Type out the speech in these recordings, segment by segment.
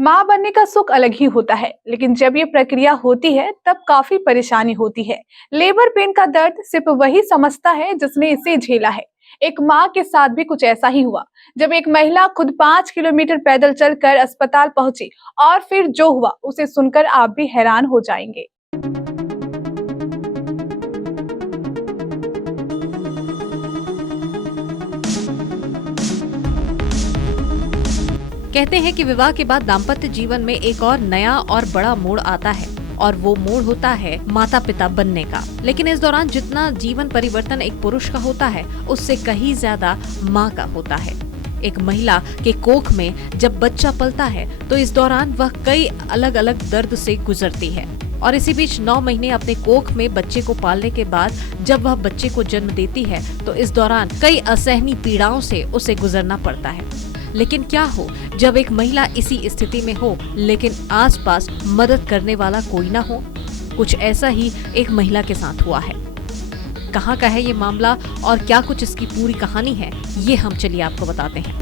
माँ बनने का सुख अलग ही होता है, लेकिन जब ये प्रक्रिया होती है तब काफी परेशानी होती है। लेबर पेन का दर्द सिर्फ वही समझता है जिसने इसे झेला है। एक माँ के साथ भी कुछ ऐसा ही हुआ, जब एक महिला खुद 5 किलोमीटर पैदल चलकर अस्पताल पहुंची और फिर जो हुआ उसे सुनकर आप भी हैरान हो जाएंगे। कहते हैं कि विवाह के बाद दाम्पत्य जीवन में एक और नया और बड़ा मोड़ आता है और वो मोड़ होता है माता पिता बनने का। लेकिन इस दौरान जितना जीवन परिवर्तन एक पुरुष का होता है उससे कहीं ज्यादा माँ का होता है। एक महिला के कोख में जब बच्चा पलता है तो इस दौरान वह कई अलग अलग दर्द से गुजरती है और इसी बीच 9 महीने अपने कोख में बच्चे को पालने के बाद जब वह बच्चे को जन्म देती है तो इस दौरान कई असहनीय पीड़ाओं से उसे गुजरना पड़ता है। लेकिन क्या हो जब एक महिला इसी स्थिति में हो लेकिन आसपास मदद करने वाला कोई ना हो। कुछ ऐसा ही एक महिला के साथ हुआ है। कहाँ का है ये मामला और क्या कुछ इसकी पूरी कहानी है, ये हम चलिए आपको बताते हैं।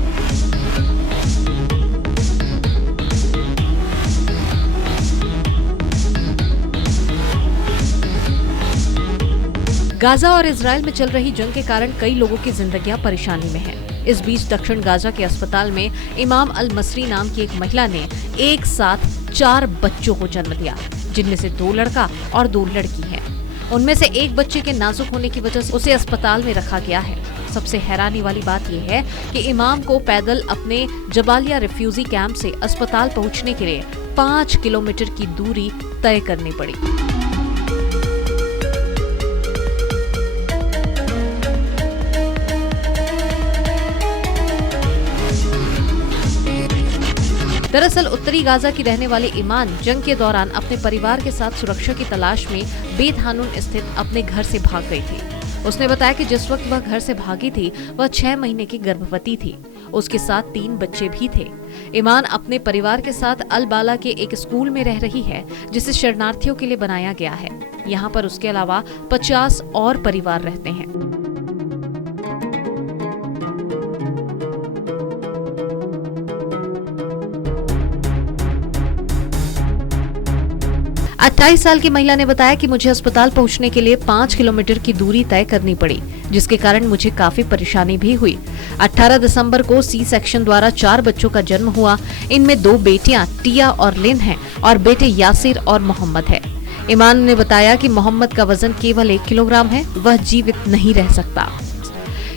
गाजा और इजराइल में चल रही जंग के कारण कई लोगों की जिंदगियां परेशानी में हैं। इस बीच दक्षिण गाजा के अस्पताल में इमाम अल मसरी नाम की एक महिला ने एक साथ 4 बच्चों को जन्म दिया, जिनमें से 2 लड़का और 2 लड़की हैं। उनमें से एक बच्चे के नाजुक होने की वजह से उसे अस्पताल में रखा गया है। सबसे हैरानी वाली बात यह है कि इमाम को पैदल अपने जबालिया रिफ्यूजी कैंप से अस्पताल पहुंचने के लिए 5 किलोमीटर की दूरी तय करनी पड़ी। दरअसल उत्तरी गाजा की रहने वाली ईमान जंग के दौरान अपने परिवार के साथ सुरक्षा की तलाश में बेत हानून स्थित अपने घर से भाग गई थी। उसने बताया कि जिस वक्त वह घर से भागी थी वह 6 महीने की गर्भवती थी। उसके साथ 3 बच्चे भी थे। ईमान अपने परिवार के साथ अल बाला के एक स्कूल में रह रही है जिसे शरणार्थियों के लिए बनाया गया है। यहाँ पर उसके अलावा 50 और परिवार रहते हैं। 28 साल की महिला ने बताया कि मुझे अस्पताल पहुंचने के लिए 5 किलोमीटर की दूरी तय करनी पड़ी, जिसके कारण मुझे काफी परेशानी भी हुई। 18 दिसंबर को सी सेक्शन द्वारा 4 बच्चों का जन्म हुआ। इनमें 2 बेटियां टिया और लिन हैं और बेटे यासिर और मोहम्मद है। ईमान ने बताया कि मोहम्मद का वजन केवल 1 किलोग्राम है, वह जीवित नहीं रह सकता।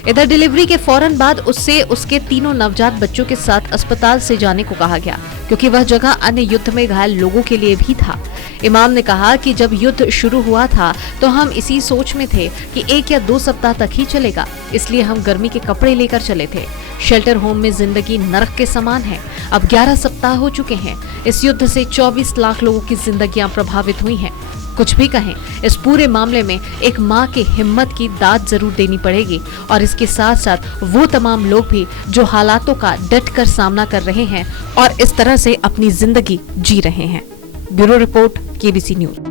इधर डिलीवरी के फौरन बाद उससे उसके 3 नवजात बच्चों के साथ अस्पताल से जाने को कहा गया, क्योंकि वह जगह अन्य युद्ध में घायल लोगों के लिए भी था। इमाम ने कहा कि जब युद्ध शुरू हुआ था तो हम इसी सोच में थे कि 1 या 2 सप्ताह तक ही चलेगा, इसलिए हम गर्मी के कपड़े लेकर चले थे। शेल्टर होम में जिंदगी नरक के समान है। अब 11 सप्ताह हो चुके हैं। इस युद्ध से 24 लाख लोगों की जिंदगियां प्रभावित हुई हैं। कुछ भी कहें, इस पूरे मामले में एक माँ की हिम्मत की दाद जरूर देनी पड़ेगी और इसके साथ साथ वो तमाम लोग भी जो हालातों का डट कर सामना कर रहे हैं और इस तरह से अपनी जिंदगी जी रहे हैं। Bureau report, KBC news.